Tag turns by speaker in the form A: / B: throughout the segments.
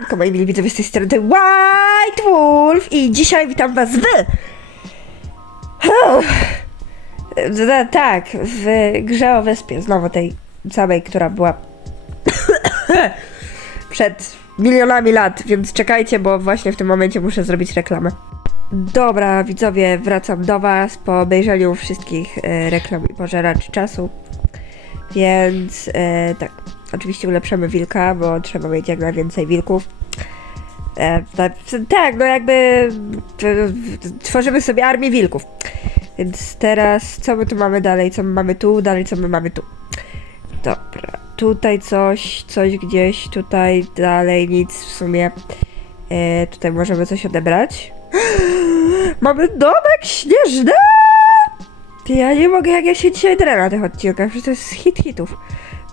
A: Siemanko moi mili widzowie z tej strony White Wolf i dzisiaj witam was w... Tak, w grze o wyspie, znowu tej samej, która była przed milionami lat, więc czekajcie, bo właśnie w tym momencie muszę zrobić reklamę. Dobra, widzowie, wracam do was po obejrzeniu wszystkich e, reklam i pożeraczy czasu. Więc e, tak, oczywiście ulepszamy wilka, bo trzeba mieć jak najwięcej wilków. E, ta, tak, no jakby t- tworzymy sobie armię wilków. Więc teraz co my tu mamy dalej? Co my mamy tu? Dalej co my mamy tu? Dobra, tutaj coś, coś gdzieś, tutaj dalej nic w sumie. E, tutaj możemy coś odebrać. Mamy domek śnieżny! Ja nie mogę, jak ja się dzisiaj drę na tych odcinkach, przecież to jest hit hitów.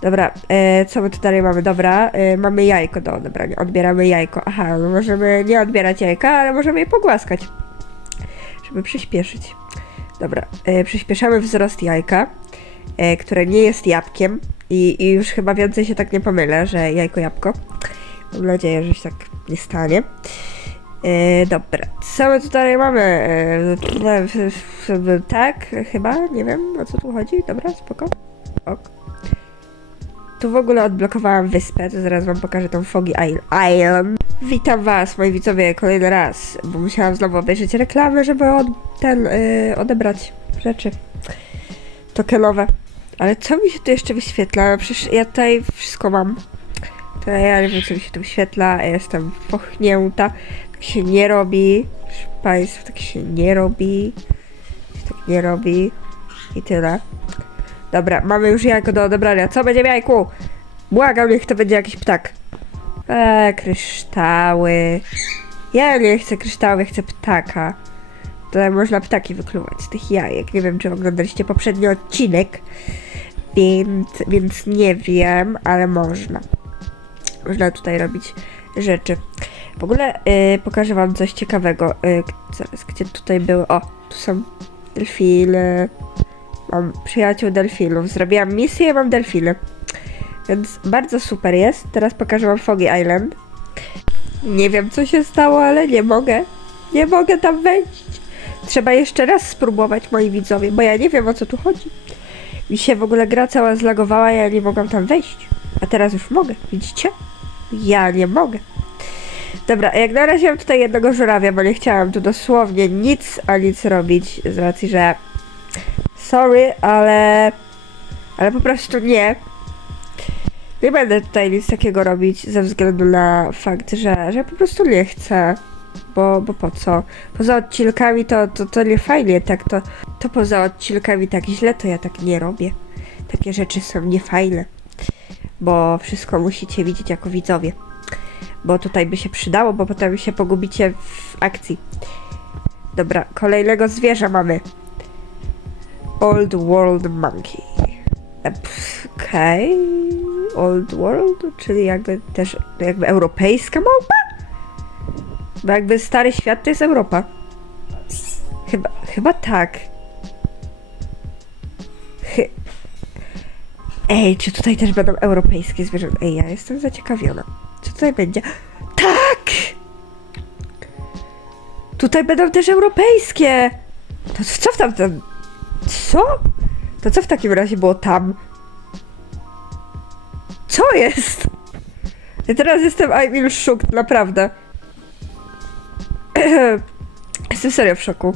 A: Dobra, e, co my tu dalej mamy? Dobra, e, mamy jajko do odebrania. Odbieramy jajko. Aha, no możemy nie odbierać jajka, ale możemy je pogłaskać. Żeby przyspieszyć. Dobra, e, przyspieszamy wzrost jajka, e, które nie jest jabłkiem. I, I już chyba więcej się tak nie pomylę, że jajko jabłko. Mam nadzieję, że się tak nie stanie. E, dobra, co my tutaj mamy? E, tak, chyba, nie wiem o co tu chodzi. Dobra, spoko. Ok. Tu w ogóle odblokowałam wyspę, to zaraz wam pokażę tą Foggy Island. Witam was, moi widzowie, kolejny raz, bo musiałam znowu obejrzeć reklamy, żeby od, ten, y, odebrać rzeczy tokenowe. Ale co mi się tu jeszcze wyświetla? Przecież ja tutaj wszystko mam. To ja nie wiem, co mi się tu wyświetla, ja jestem pochnięta. Tak się nie robi. Proszę Państwa, tak się nie robi. Tak nie robi. I tyle. Dobra, mamy już jajko do odebrania. Co będzie w jajku? Błagam, niech to będzie jakiś ptak. Eee, kryształy. Ja nie chcę kryształy, chcę ptaka. Tutaj można ptaki wykluwać z tych jajek. Nie wiem, czy oglądaliście poprzedni odcinek, więc, więc nie wiem, ale można. Można tutaj robić rzeczy. W ogóle y, pokażę wam coś ciekawego. Y, zaraz, gdzie tutaj były? O, tu są delfiny. Mam przyjaciół delfinów. Zrobiłam misję mam delfiny. Więc bardzo super jest. Teraz pokażę wam Foggy Island. Nie wiem co się stało, ale nie mogę. Nie mogę tam wejść. Trzeba jeszcze raz spróbować, moi widzowie, bo ja nie wiem o co tu chodzi. Mi się w ogóle gra cała zlagowała, ja nie mogłam tam wejść. A teraz już mogę, widzicie? Ja nie mogę. Dobra, jak na razie mam tutaj jednego żurawia, bo nie chciałam tu dosłownie nic a nic robić, z racji, że sorry, ale ale po prostu nie. Nie będę tutaj nic takiego robić ze względu na fakt, że, że po prostu nie chcę. Bo, bo po co? Poza odcinkami to, to, to nie fajnie, tak to, to poza odcinkami tak źle, to ja tak nie robię. Takie rzeczy są niefajne. Bo wszystko musicie widzieć jako widzowie. Bo tutaj by się przydało, bo potem się pogubicie w akcji. Dobra, kolejnego zwierza mamy. Old World Monkey. E, Okej. Old World, czyli jakby też jakby europejska małpa? Bo jakby stary świat to jest Europa. Chyba, chyba tak. Chy... Ej, czy tutaj też będą europejskie zwierzęta? Ej, ja jestem zaciekawiona. Co tutaj będzie? Tak! Tutaj będą też europejskie! To co w tamtym... Co? To co w takim razie było tam? Co jest? Ja teraz jestem I'm in shock, naprawdę. Jestem serio w szoku.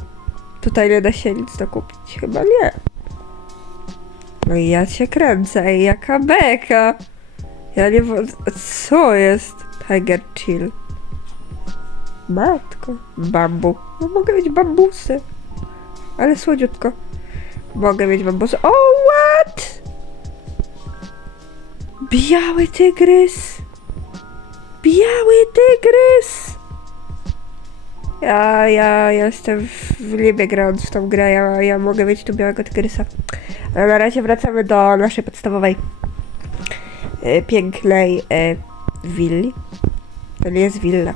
A: Tutaj nie da się nic dokupić. Chyba nie. No i ja cię kręcę. Ej, jaka beka. Ja nie... Co jest? Tiger chill. Matko. Bambu. No mogę mieć bambusy. Ale słodziutko. Mogę mieć bambusy. O, what? Biały tygrys. Biały tygrys. Ja, ja, ja jestem w, w niebie grając w tą grę, ja, ja mogę mieć tu białego tygrysa. Ale na razie wracamy do naszej podstawowej e, pięknej e, willi. To nie jest willa,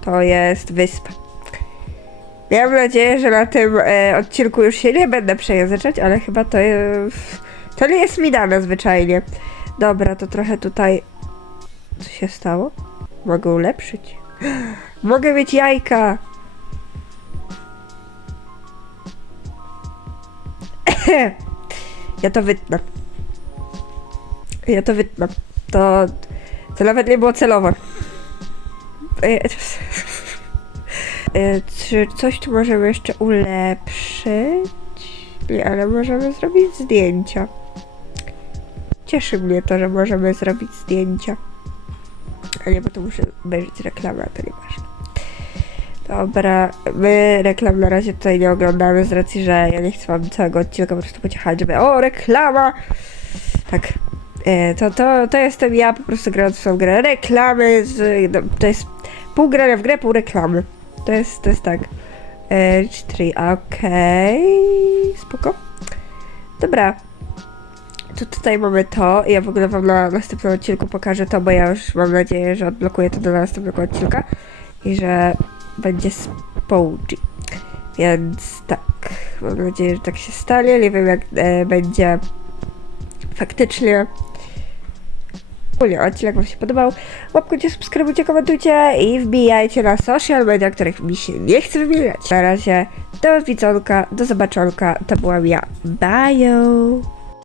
A: to jest wyspa. Miałam nadzieję, że na tym e, odcinku już się nie będę przejęzyczać, ale chyba to jest... To nie jest mi dane zwyczajnie. Dobra, to trochę tutaj... Co się stało? Mogę ulepszyć. Mogę mieć jajka. Ja to wytnę. Ja to wytnę. To, to nawet nie było celowe. E, Czy coś tu możemy jeszcze ulepszyć? Nie, ale możemy zrobić zdjęcia. Cieszy mnie to, że możemy zrobić zdjęcia. A nie, bo to muszę obejrzeć reklamę, a to nie ważne. Dobra, my reklam na razie tutaj nie oglądamy z racji, że ja nie chcę wam całego odcinka po prostu pociechać, żeby o, reklama! Tak, e, to, to, to jestem ja po prostu grając w tą grę. Reklamy, z, no, to jest pół grania w grę, pół reklamy. To jest, to jest tak. E, 3, okej, spoko. Dobra. Tutaj mamy to. Ja w ogóle wam na następnym odcinku pokażę to, bo ja już mam nadzieję, że odblokuję to do następnego odcinka i że będzie społczy. Więc tak, mam nadzieję, że tak się stanie. Nie wiem, jak e, będzie faktycznie. Ogólnie odcinek Wam się podobał. Łapkujcie, subskrybujcie, komentujcie i wbijajcie na social media, których mi się nie chce wymieniać. Na razie, do widzonka, do zobaczonka. To byłam ja. Bye!